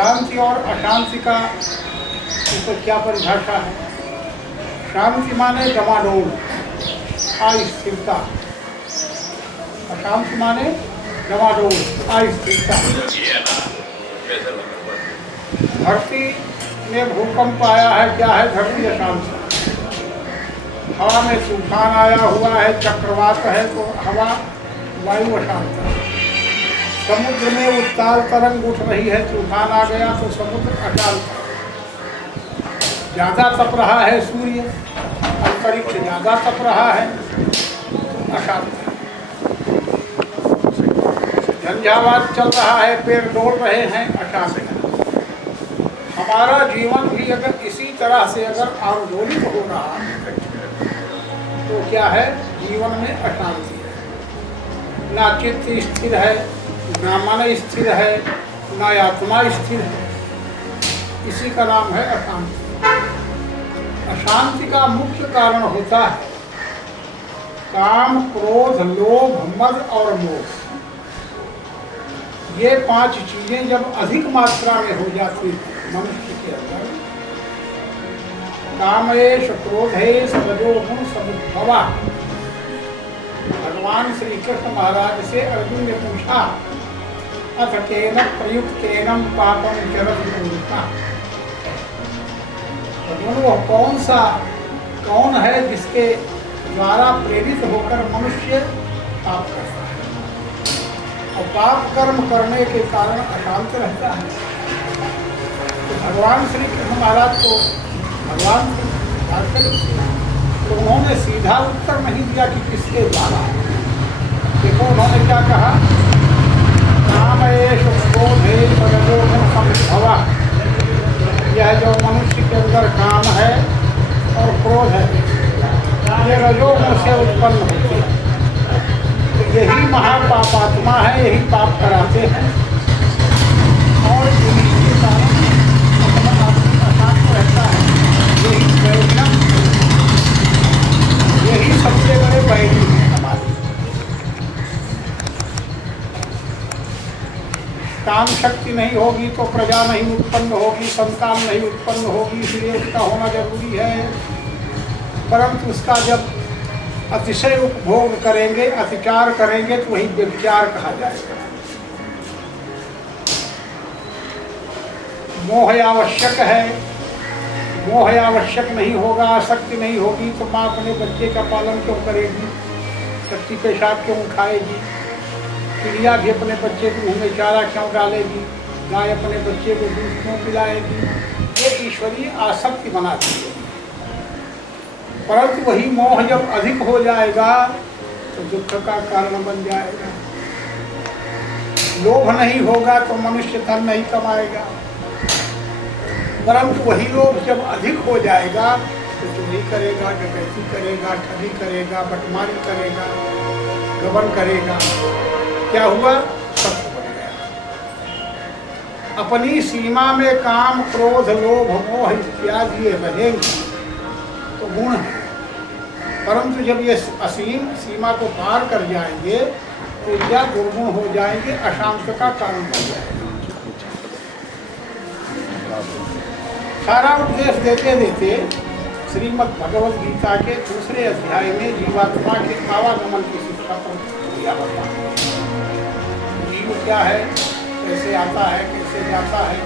शांति और अशांति का ऊपर क्या परिभाषा है? शांति माने डमाडोल, अस्थिरता। अशांति माने डमाडोल, अस्थिरता। धरती में भूकंप आया है, क्या है? धरती अशांत। हवा में तूफान आया हुआ है, चक्रवात है, तो हवा वायु अशांत है। समुद्र में उत्ताल तरंग उठ रही है, तूफान आ गया तो समुद्र अशांत है। ज़्यादा तप रहा है सूर्य, अंतरिक्ष ज़्यादा तप रहा है, अशांत है। झंझावात चल रहा है, पेड़ डोल रहे हैं, अशांत है। हमारा जीवन भी अगर इसी तरह से अगर आंदोलित हो रहा है तो क्या है? जीवन में अशांति है। ना चित्त स्थिर है, ना मन स्थिर है, ना आत्मा स्थिर है। इसी का नाम है अशांति। अशांति का मुख्य कारण होता है काम, क्रोध, लोभ, मद और मोह। ये 5 चीजें जब अधिक मात्रा में हो जाती है मनुष्य के अंदर, कामेश, क्रोधेश, रजोगुण समुद्भवा। भगवान श्री कृष्ण महाराज से अर्जुन ने पूछा, अथ केन प्रयुक्तेन पापम चरति पुरुषः। कौन है जिसके द्वारा प्रेरित होकर मनुष्य पाप करता है और पाप कर्म करने के कारण अशांत रहता है? तो भगवान श्री कृष्ण महाराज को भगवान तो उन्होंने सीधा उत्तर नहीं दिया कि किसके द्वारा। देखो उन्होंने क्या कहा, कामेश क्रोधेश रजोगुण समुद्भवा। यह जो मनुष्य के अंदर काम है और क्रोध है, ये रजोगुण से उत्पन्न होते हैं। तो यही महापापात्मा है, यही पाप कराते हैं और इन्हीं के कारण अशांत रहता है। यही सबसे बड़े बैरी हैं हमारे। काम शक्ति नहीं होगी तो प्रजा नहीं उत्पन्न होगी, संतान नहीं उत्पन्न होगी, इसलिए उसका होना जरूरी है। परंतु उसका जब अतिशय उपभोग करेंगे, अतिचार करेंगे तो वही व्यभिचार कहा जाएगा। मोह आवश्यक है, मोह आवश्यक नहीं होगा, आसक्ति नहीं होगी तो माँ अपने बच्चे का पालन क्यों करेगी? शक्ति पेशाब क्यों खाएगी? चिड़िया भी अपने बच्चे के मुँह में चारा क्यों डालेगी? गाय अपने बच्चे को दूध क्यों पिलाएगी? ये ईश्वरीय आसक्ति बनाती है। परंतु वही मोह जब अधिक हो जाएगा तो दुख का कारण बन जाएगा। लोभ नहीं होगा तो मनुष्य धन नहीं कमाएगा, परंतु वही लोभ जब अधिक हो जाएगा तो चोरी करेगा, डकैती करेगा, ठगी करेगा, बटमारी करेगा, गबन करेगा। क्या हुआ? सब बढ़ गया। अपनी सीमा में काम, क्रोध, लोभ, मोह इत्यादि ये रहेंगे तो गुण है। परंतु जब ये असीम सीमा को पार कर जाएंगे तो या दुर्गुण हो जाएंगे, अशांत का कारण बन जाएगा। सारा उपदेश देते देते श्रीमद् भगवद गीता के 2 अध्याय में जीवात्मा के आवागमन की शिक्षा पर दिया होता है। जीव क्या है, कैसे आता है, कैसे जाता है,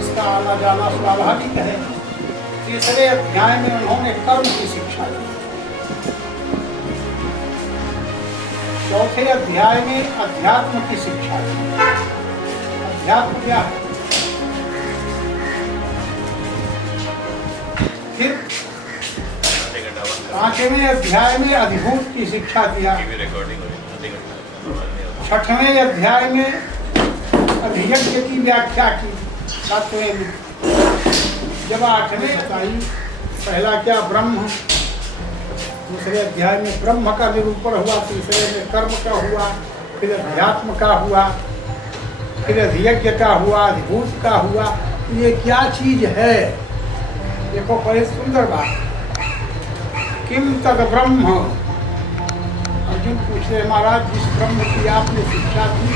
इसका आना जाना स्वाभाविक है। 3 अध्याय में उन्होंने कर्म की शिक्षा दी। 4 अध्याय में अध्यात्म की शिक्षा दी। अध्यात्म क्या है? फिर 5वें अध्याय में अधिभूत की शिक्षा दिया। 6वें अध्याय में अधियज्ञ की व्याख्या की। 7वें में जब 8वें बताई, पहला क्या? ब्रह्म। 2 अध्याय में ब्रह्म का निरूपण हुआ। 3 में कर्म का हुआ, फिर अध्यात्म का हुआ, फिर अधियज्ञ का हुआ, अधिभूत का हुआ। ये क्या चीज है? देखो बड़ी सुंदर बात। किम तद ब्रह्म? अर्जुन पूछ रहे, महाराज जिस ब्रह्म की आपने शिक्षा दी,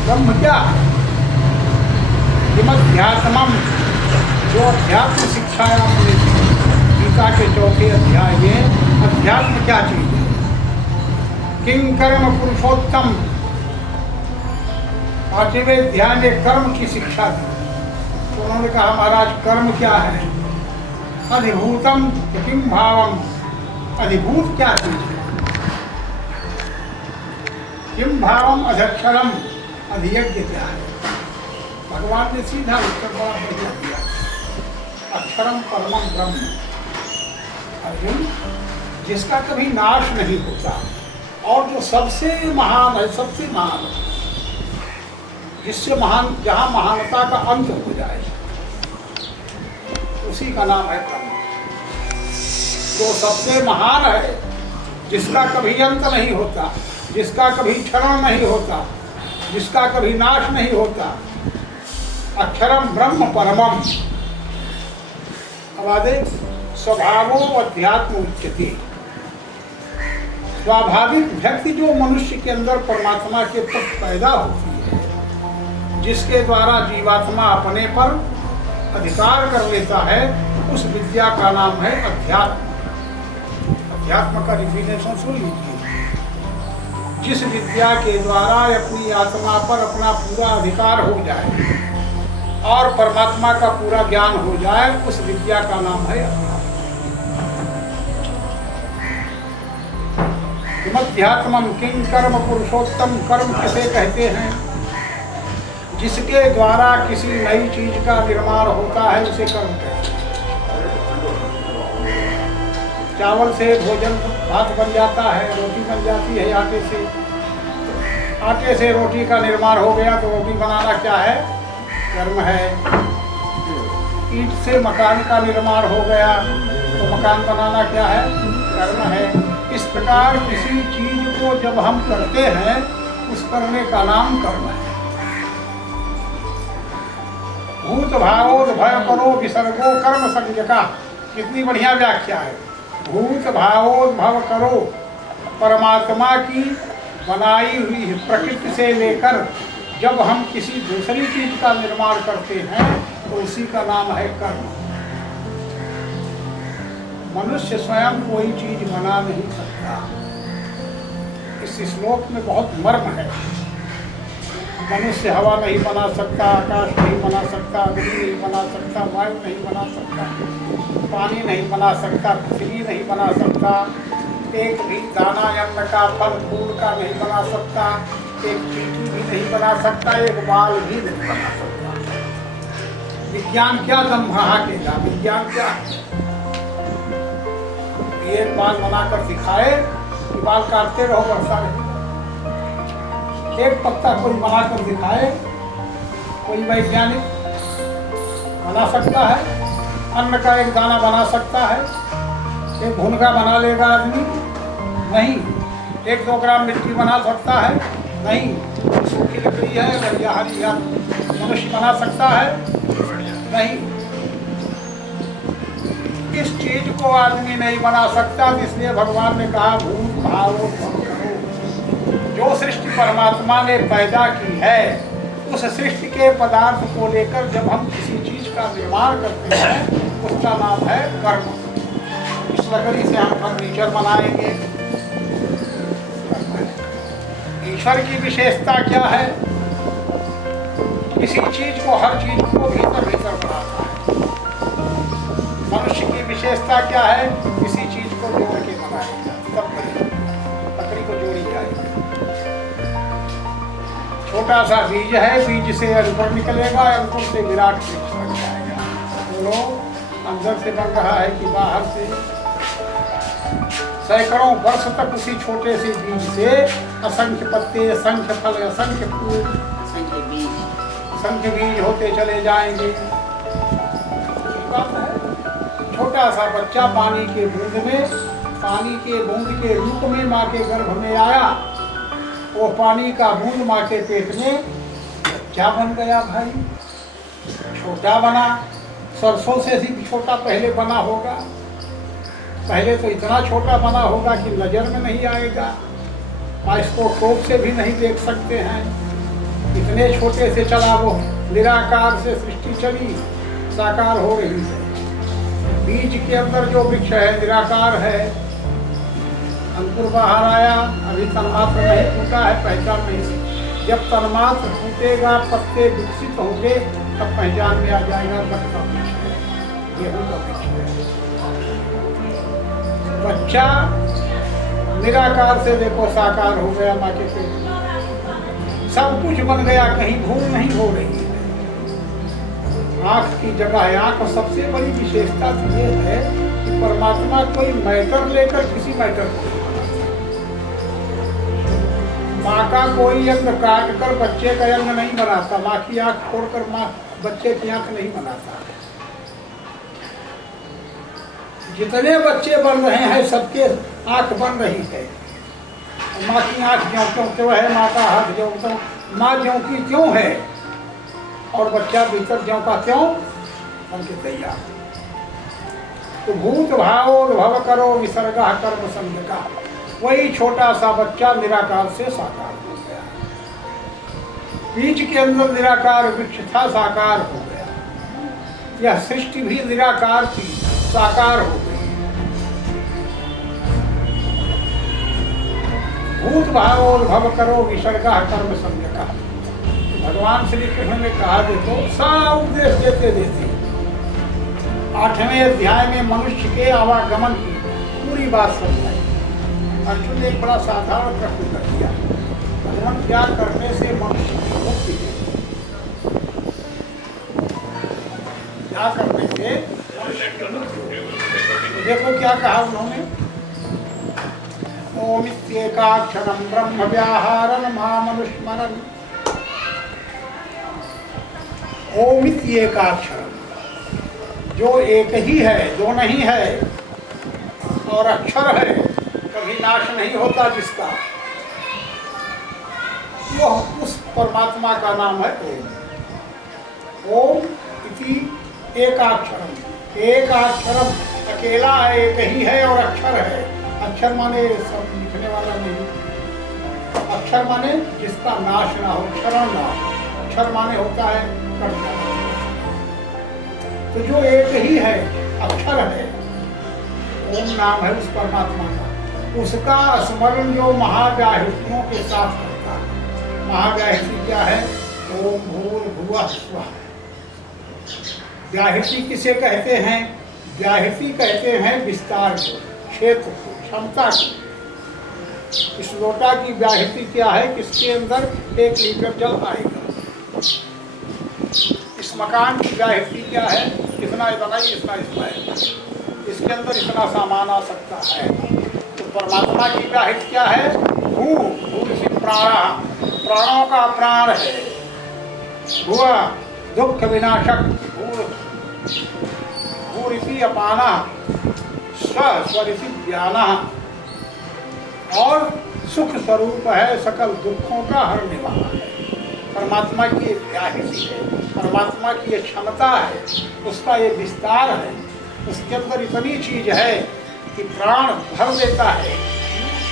ब्रह्म क्या है? किमध्यात्मम, जो अध्यात्म शिक्षाएं आपने दी गीता के चौथे अध्याय में, अध्यात्म क्या चीज है? किं कर्म पुरुषोत्तम, पांचवें अध्याय में कर्म की शिक्षा दी। तो उन्होंने कहा महाराज कर्म क्या है? अधिभूतम किम भावम, अधिभूत क्या चीज है? किम भावम अध्यक्षरम, अधियज्ञ क्या है? भगवान ने सीधा उत्तर बड़ा बढ़िया दिया, अक्षरम परमम ब्रह्म। अर्जुन, जिसका कभी नाश नहीं होता और जो सबसे महान है, सबसे महान है, जिससे महान, जहाँ महानता का अंत हो जाए, उसी का नाम है ब्रह्म। जो सबसे महान है, जिसका कभी अंत नहीं होता, जिसका कभी क्षरण नहीं होता, जिसका कभी नाश नहीं होता, अक्षरम ब्रह्म परमम। अब आदे स्वभावो अध्यात्म उच्यते, स्वाभाविक व्यक्ति जो मनुष्य के अंदर परमात्मा के प्रति पैदा होती है, जिसके द्वारा जीवात्मा अपने पर अधिकार कर लेता है, उस विद्या का नाम है अध्यात्म। अध्यात्म का डिफिनेशन सुन लीजिए, जिस विद्या के द्वारा अपनी आत्मा पर अपना पूरा अधिकार हो जाए और परमात्मा का पूरा ज्ञान हो जाए, उस विद्या का नाम है अध्यात्मम। किं कर्म पुरुषोत्तम, कर्म किसे कहते हैं? जिसके द्वारा किसी नई चीज का निर्माण होता है, उसे कर्म कहते हैं। चावल से भोजन, भात बन जाता है, रोटी बन जाती है आटे से। आटे से रोटी का निर्माण हो गया तो रोटी बनाना क्या है? कर्म है। ईंट से मकान का निर्माण हो गया तो मकान बनाना क्या है? कर्म है। इस प्रकार किसी चीज को जब हम करते हैं, उस करने का नाम कर्म है। भूत भावोद भय करो विसर्गो कर्म संज्ञका, कितनी बढ़िया व्याख्या है। भूत भावोद भव करो, परमात्मा की बनाई हुई प्रकृति से लेकर जब हम किसी दूसरी चीज का निर्माण करते हैं, तो उसी का नाम है कर्म। मनुष्य स्वयं कोई चीज बना नहीं सकता। इस श्लोक में बहुत मर्म है। मनुष्य हवा नहीं बना सकता, आकाश नहीं बना सकता, अग्नि नहीं बना सकता, वायु नहीं बना सकता, पानी नहीं बना सकता, पृथ्वी नहीं बना सकता, एक भी दाना अन्न का, फल फूल का नहीं बना सकता, एक चीटी भी नहीं बना सकता, एक बाल भी नहीं बना सकता। विज्ञान क्या दम भागेगा? विज्ञान क्या है? एक बाल बनाकर दिखाए कि बाल काटते रहो वर्षा रहेगा। एक पत्ता कोई बनाकर दिखाए, कोई वैज्ञानिक बना सकता है। अन्न का एक दाना बना सकता है, एक भुनगा बना लेगा आदमी? नहीं। 1-2 ग्राम मिट्टी बना सकता है? नहीं। सूखी लकड़ी है या हरी या मनुष्य बना सकता है? नहीं। इस चीज को आदमी नहीं बना सकता, इसलिए भगवान ने कहा भूत भाव करो। जो सृष्टि परमात्मा ने पैदा की है, उस सृष्टि के पदार्थ को लेकर जब हम किसी चीज का निर्माण करते हैं, उसका नाम है कर्म। इस लकड़ी से हम फर्नीचर बनाएंगे। ईश्वर की विशेषता क्या है? किसी चीज को, हर चीज को भीतर भीतर बनाता है। मनुष्य की विशेषता क्या है? किसी चीज को जोड़ के बनाएगा, तब लकड़ी को जोड़ी जाएगी। छोटा सा बीज है, बीज से अंकुर निकलेगा, अंकुर से विराट वृक्ष बन जाएगा। दोनों अंदर से बन रहा है कि बाहर से? सैकड़ों वर्ष तक उसी छोटे से बीज से असंख्य पत्ते, असंख्य फल, असंख्य फूल, असंख्य बीज होते चले जाएंगे। बात है, छोटा सा बच्चा पानी के बूंद में, पानी के बूंद के रूप में माँ के गर्भ में आया। वो पानी का बूंद माँ के पेट में क्या बन गया भाई? छोटा बना। सरसों से भी छोटा पहले बना होगा। पहले तो इतना छोटा बना होगा कि नजर में नहीं आएगा, माइक्रोस्कोप से भी नहीं देख सकते हैं। इतने छोटे से चला वो निराकार से सृष्टि चली, साकार हो रही है। बीज के अंदर जो वृक्ष है निराकार है, अंकुर बाहर आया, अभी तन्मात्र नहीं टूटा है, पहचान नहीं। जब तन्मात्र टूटेगा, पत्ते विकसित होंगे, तब पहचान में आ जाएगा वट का वृक्ष है, गेहूं का वृक्ष है। बच्चा निराकार से देखो साकार हो गया माँ के पेट में, सब कुछ बन गया, कहीं भूल नहीं हो रही है। आँख की जगह है, आँख सबसे बड़ी विशेषता तो ये है कि परमात्मा कोई मैटर लेकर किसी मैटर को नहीं बनाता। माँ का कोई अंग काट कर बच्चे का अंग नहीं बनाता, माँ की आँख तोड़कर माँ बच्चे की आँख नहीं बनाता। जितने बच्चे बन रहे हैं सबके आँख बन रही है। माँ की आँख ज्यों क्यों क्यों है, माँ का हाथ ज्यों क्यों, माँ ज्यों की क्यों है, और बच्चा भीतर ज्यों का त्यों बन के तैयार। तो भूत भावोद्भव करो विसर्गा कर्म संज्ञा, वही छोटा सा बच्चा निराकार से साकार हो गया। बीज के अंदर निराकार वृक्ष था, साकार हो गया। यह सृष्टि भी निराकार थी, साकार हो गई। भूत भावोद्भव करो विसर्गा कर्म संज्ञा। भगवान श्री कृष्ण ने कहा, देखो सारा उपदेश देते देते 8वें अध्याय में मनुष्य के आवागमन की पूरी बात समझाई। अर्जुन ने एक बड़ा साधारण प्रश्न कर दिया, भगवान क्या करने से मनुष्य की मुक्ति है? क्या करने से मनुष्य की मुक्ति है? देखो क्या कहा उन्होंने, ओमित्येकाक्षरं ब्रह्म व्याहारं मामनुस्मरन्। ओमित्येकाक्षरं, जो एक ही है, दो नहीं है, और अक्षर है, कभी नाश नहीं होता जिसका, वह उस परमात्मा का नाम है ओम। ओम इति एकाक्षरम, एकाक्षरम अकेला है, एक ही है और अक्षर है। अक्षर माने सब लिखने वाला नहीं, अक्षर माने जिसका नाश ना हो, क्षरण ना हो। अक्षर माने होता है कर्ता। तो जो एक ही है, अक्षर है, ओम नाम है उस परमात्मा का। उसका स्मरण जो महाव्याहृतियों के साथ करता है। महाव्याहृति क्या है? ओम भूर्भुवः स्वः। व्याहृति किसे कहते हैं? व्याहृति कहते हैं विस्तार को, क्षेत्र को, क्षमता को। इस लोटा की व्याहृति क्या है? किसके अंदर 1 लीटर जल आएगा। इस मकान की व्याहृति क्या है? कितना बनाई इतना इसका है, इसके अंदर इतना सामान आ सकता है। तो परमात्मा की व्याहृति क्या है? भू, भू से प्राणा, प्राणों का प्राण है। भुआ दुख विनाशक, भूरिषि अपाना, स्वरिषि ज्ञाना, और सुख स्वरूप है, सकल दुखों का हरने वाला है। परमात्मा की व्याहृति है, परमात्मा की ये क्षमता है, उसका ये विस्तार है। उसके अंदर इतनी चीज है कि प्राण भर देता है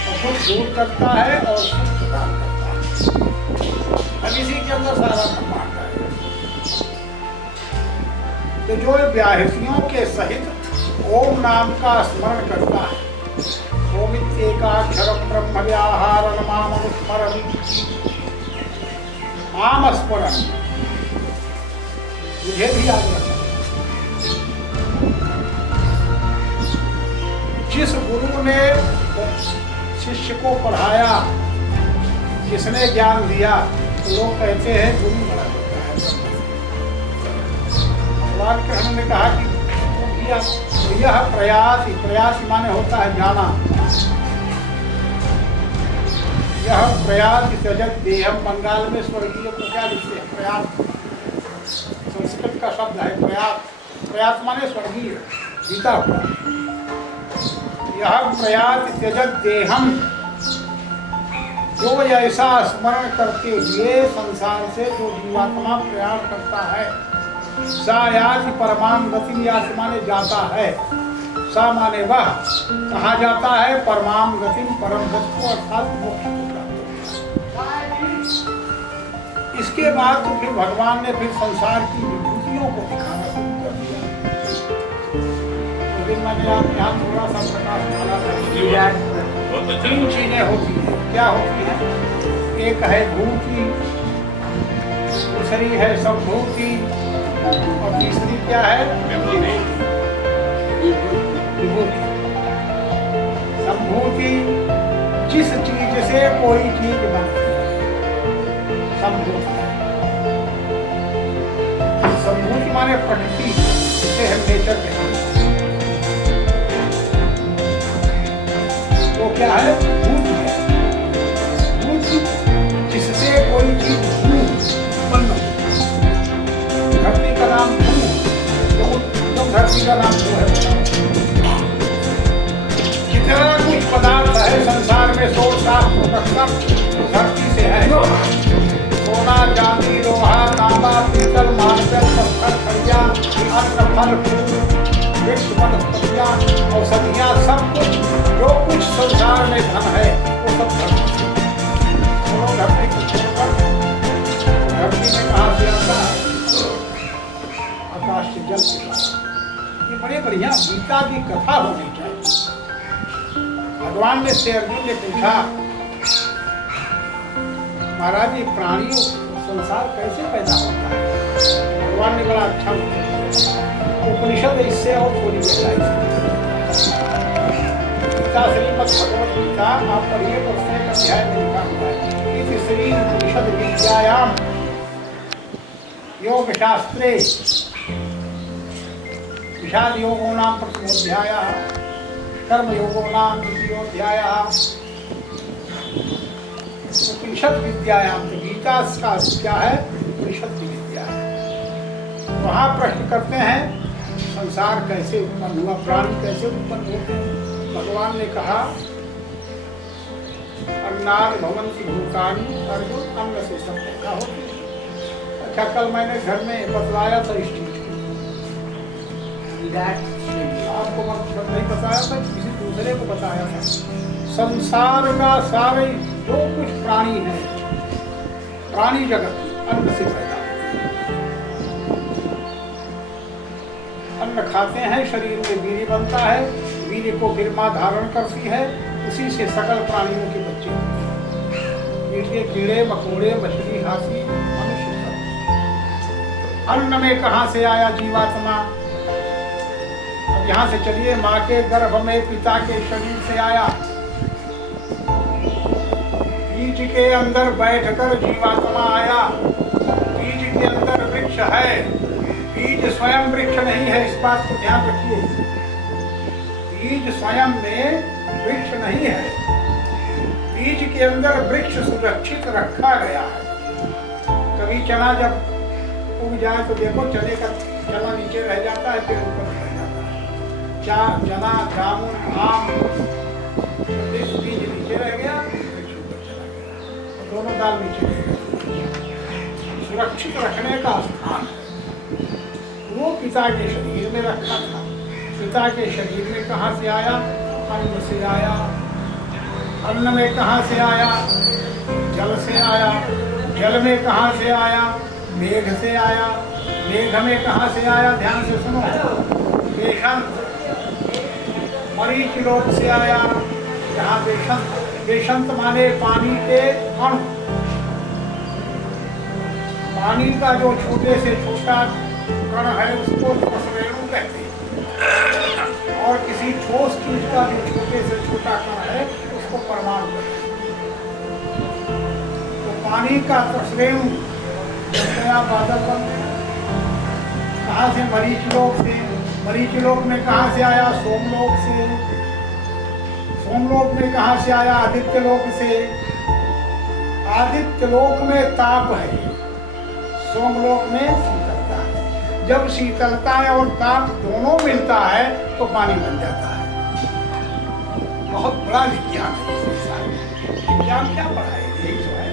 और दुख दूर करता है और सुख प्रदान करता है। अब इसी के अंदर सारा ब्रह्मांड है। तो जो व्याहृतियों के सहित ओम नाम का स्मरण करता है, ओमित्येकाक्षरं ब्रह्म व्याहारं मामनुस्मरन्, माम स्मरन्, मुझे भी याद रखना। जिस गुरु ने शिष्य को पढ़ाया, जिसने ज्ञान दिया, तो लोग कहते हैं गुरु बड़ा होता है। भगवान कृष्ण ने कहा कि तो यह प्रयास, प्रयास माने होता है जाना। यह प्रयास त्यजत देहम, बंगाल में स्वर्गीय को क्या लिखते हैं? प्रयास संस्कृत का शब्द है प्रयास। प्रयास माने स्वर्गीय, जीता हुआ। यह प्रयास त्यजत देहम, जो ऐसा स्मरण करते हुए संसार से जो जीवात्मा प्रयास करता है, सा याति परमाम गति, याति माने जाता है, सा माने वह कहाँ जाता है? परमाम गति, परम गति को, अर्थात मोक्ष को प्राप्त होता है। इसके बाद तो फिर भगवान ने फिर संसार की विभूतियों को दिखाना शुरू कर दिया। तो फिर मैंने आप यहाँ थोड़ा सा प्रकाश डाला था। तीन चीजें होती हैं। क्या होती है? एक है भूति, दूसरी है संभूति और तीसरी क्या है? विभूति। संभूति जिस चीज से कोई चीज बनती है, संभूति। संभूति माने प्रकृति, जिसे हम नेचर कहते हैं। वो क्या है? भूति है। भूति जिससे कोई चीज उत्पन्न हो। धरती का नाम भू, तो धरती का नाम भू है। जितना कुछ पदार्थ है संसार में, सोच साफ प्रोडक्शन धरती से है। सोना, चांदी, लोहा, तांबा, पीतल, मार्बल, पत्थर, खड़िया, अन्न, फल, वृक्ष, वनस्पतियां, औषधियां, सब कुछ जो कुछ संसार में धन है वो सब धरती से। धरती को छोड़कर धरती में कहाँ से आता है? आकाश से जल से आता। ये बड़े बढ़िया गीता की कथा होनी चाहिए। भगवान ने से अर्जुन ने पूछा, महाराज ये प्राणी संसार कैसे पैदा होता है? भगवान ने बड़ा अच्छा उपनिषद इससे और थोड़ी गीता श्रीमद् भगवत गीता आप पढ़िए, प्रत्येक अध्याय में लिखा हुआ है। इस श्री उपनिषद विद्यायाम योग शास्त्रे विषाद योगो नाम प्रथमोऽध्यायः, कर्म योगो नाम द्वितीयोऽध्यायः। उपनिषद विद्यायाम, तो गीता का क्या है? उपनिषद की विद्या है। वहाँ प्रश्न करते हैं संसार कैसे उत्पन्न हुआ, प्राणी कैसे उत्पन्न होते हैं। भगवान ने कहा अन्नाद भवन्ति भूतानि, अर्जुन अन्न से सब पैदा होते हैं। अच्छा, कल मैंने घर में बतलाया था इस चीज आपको मतलब नहीं बताया था, किसी दूसरे को बताया था। संसार का सारे जो कुछ प्राणी है, प्राणी जगत अन्न से पैदा होते हैं। अन्न खाते हैं, शरीर में वीर्य बनता है, वीर्य को फिर मां धारण करती है, उसी से सकल प्राणियों के बच्चे होते हैं। मीठे कीड़े मकोड़े, मछली, हाथी, मनुष्य सब। अन्न में कहाँ से आया जीवात्मा? अब यहाँ से चलिए, माँ के गर्भ में पिता के शरीर से आया। बीज के अंदर बैठकर जीवात्मा आया। बीज के अंदर वृक्ष है, बीज स्वयं वृक्ष नहीं है, इस बात को ध्यान रखिए। बीज स्वयं में वृक्ष नहीं है, बीज के अंदर वृक्ष सुरक्षित रखा गया है। कभी चना जब उग जाए तो देखो, चने का चना नीचे रह जाता है, फिर ऊपर रह जाता है। चना, जामुन, आम, बीज नीचे रह गया, वृक्ष ऊपर चला गया, दोनों दाल नीचे रह गया। सुरक्षित रखने का स्थान है। वो पिता के शरीर में रखा था। पिता के शरीर में कहाँ से आया? अन्न से आया। अन्न में कहाँ से आया? जल से आया। जल में कहाँ से आया? मेघ से आया। मेघ में कहाँ से आया? ध्यान से सुनो, बेशंत, मरीच लोक से आया। यहाँ बेशंत, बेशंत माने पानी के अणु। पानी का जो छोटे से छोटा कण है उसको रेणु कहते हैं, और किसी ठोस चीज का जो छोटे से छोटा कण है उसको परमाणु कहते हैं। तो पानी का रेणु बादल बन गया। कहाँ से? मरीच लोक से। मरीच लोक में कहाँ से आया? सोमलोक से। सोमलोक में कहाँ से आया? आदित्य लोक से। आदित्य लोक में ताप है, सोमलोक में शीतलता है। जब शीतलता है और ताप दोनों मिलता है तो पानी बन जाता है। बहुत बड़ा विज्ञान है इस संसार में। विज्ञान क्या पढ़ा है? यही तो है,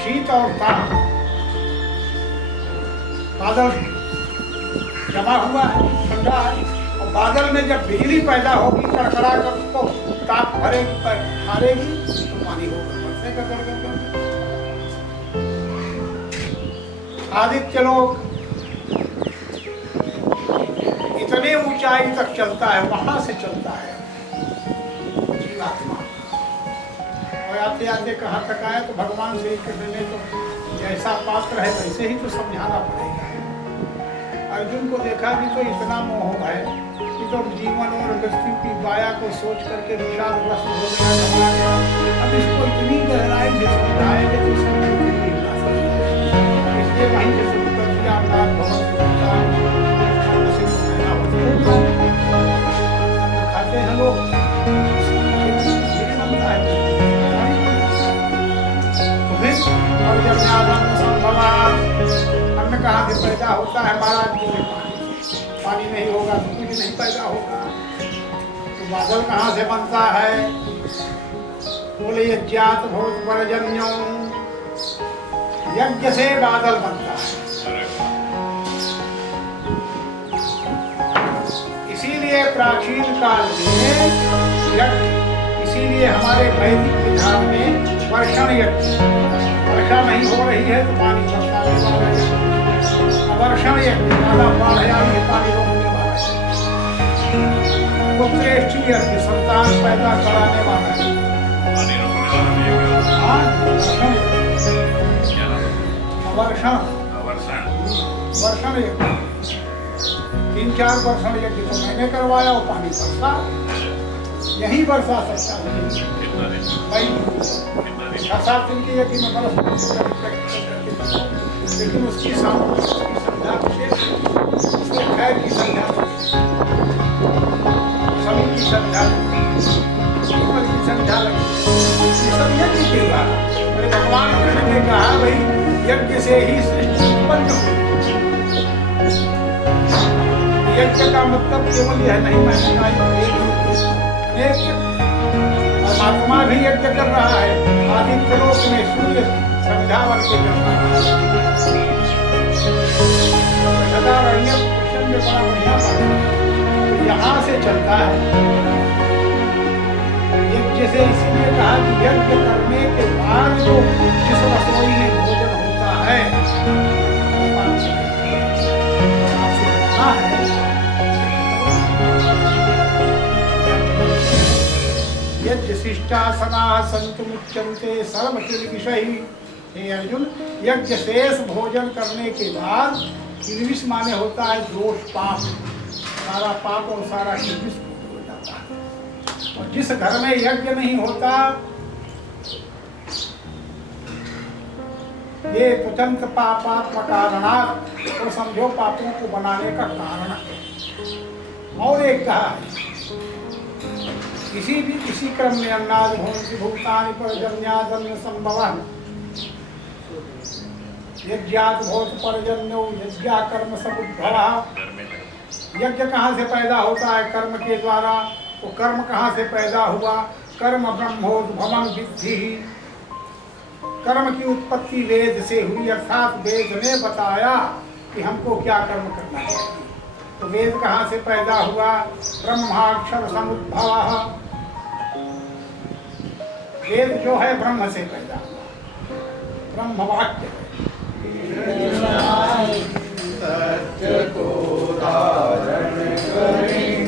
शीत और ताप। बादल जमा हुआ है, ठंडा है, और बादल में जब बिजली पैदा होगी कड़कड़ा कर उसको ताप भरेगी, हारेगी तो पानी होगा, बरसेगा। आदित्य लोक इतने ऊंचाई तक चलता है, वहां से चलता है जीवात्मा। और आते आते कहाँ तक आए तो भगवान श्री कृष्ण ने तो जैसा पात्र है वैसे ही तो समझाना पड़ेगा। अर्जुन को देखा कि तो इतना मोह है कि तो जीवन और मृत्यु की माया को सोच करके विषादग्रस्त हो गया। अब इसको इतनी गहराई से समझाएंगे तो समझ नहीं आ सकता। इसलिए वहीं से शुरू कर दिया खाते हैं लोग, तो फिर और जब संभवा अन्न कहाँ से पैदा होता है महाराज जी? पानी नहीं होगा तो कुछ नहीं पैदा होगा। तो बादल कहाँ से बनता है? बोले यज्ञात भूत पर्जन्यों, यज्ञ से बादल बनता है। इसीलिए प्राचीन काल में यज्ञ, इसीलिए हमारे वैदिक विधान में वर्षण यज्ञ, वर्षा नहीं हो रही है तो पानी बरसा है। वर्षण यज्ञ ज्यादा बाढ़ आएगी, पानी रोकने वाला है। पुत्रेष्टि यज्ञ संतान पैदा कराने वाला है। वर्षण यज्ञ 3-4 वर्षण यज्ञ तो मैंने करवाया और पानी बरसा, यही वर्षा सकता है। 7 दिन की यज्ञ में बरस, लेकिन उसकी संज्ञा खैर की संज्ञा, सभी की संज्ञा, ईश्वर की संज्ञा लगी। सब यज्ञ के द्वारा मेरे भगवान कृष्ण ने कहा भाई यज्ञ से ही सृष्टि उत्पन्न हुई। यज्ञ का मतलब केवल यह नहीं मैंने कहा अनेक परमात्मा भी यज्ञ कर रहा है। आदित्य लोक में सूर्य संध्या वर्ग के कर रहा है। बड़ा बढ़िया यहाँ से चलता है यज्ञ से। इसीलिए कहा कि यज्ञ करने के बाद जो जिस रसोई में भोजन होता है यज्ञ शिष्टासना संतमुच्यन्ते सर्व किल विषयी। हे अर्जुन, यज्ञ शेष भोजन करने के बाद किलविष माने होता है दोष पाप, सारा पाप और सारा किलविष हो जाता है। और जिस घर में यज्ञ नहीं होता ये तुचंत पापात्म कारणात्, तो समझो पापों को बनाने का कारण है। और एक कहा है इसी क्रम में अन्नादि भूमि भूतानि पर्जन्यादन्न संभवः यज्ञात भूत पर्जन्यो यज्ञा कर्म समुद्भवः। यज्ञ कहाँ से पैदा होता है? कर्म के द्वारा। तो कर्म कहाँ से पैदा हुआ? कर्म ब्रह्मोद्भवं विद्धि। कर्म की उत्पत्ति वेद से हुई, अर्थात वेद ने बताया कि हमको क्या कर्म करना चाहिए। तो वेद कहाँ से पैदा हुआ? ब्रह्माक्षर समुद्भवः। वेद जो है ब्रह्म से पैदा हुआ, ब्रह्म वाक्य सत्य को धारण करें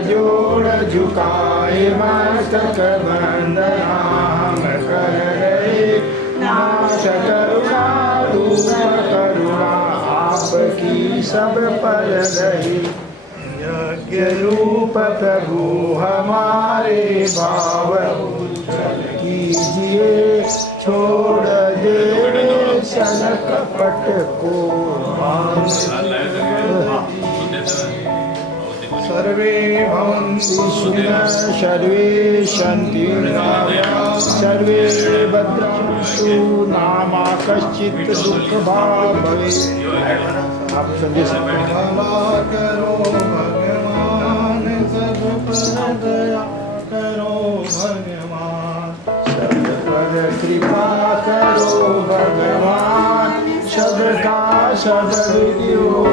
जोड़ झुकाए मस्तक वंदना हम कर रहे। नाथ करुणा रूप करुणा आपकी सब पर रही। यज्ञ रूप प्रभु हमारे भाव कीजिए छोड़ दे सल कपट को सर्वे भवन्तु सुखिनः सर्वे सन्तु निरामयाः सर्वे भद्राणि नामा कश्चित् दुःखभाग् भवेत्। आप संदेश करो भगवान सब पर दया करो भगवान सब पर कृपा करो भगवान सद का सद विधियो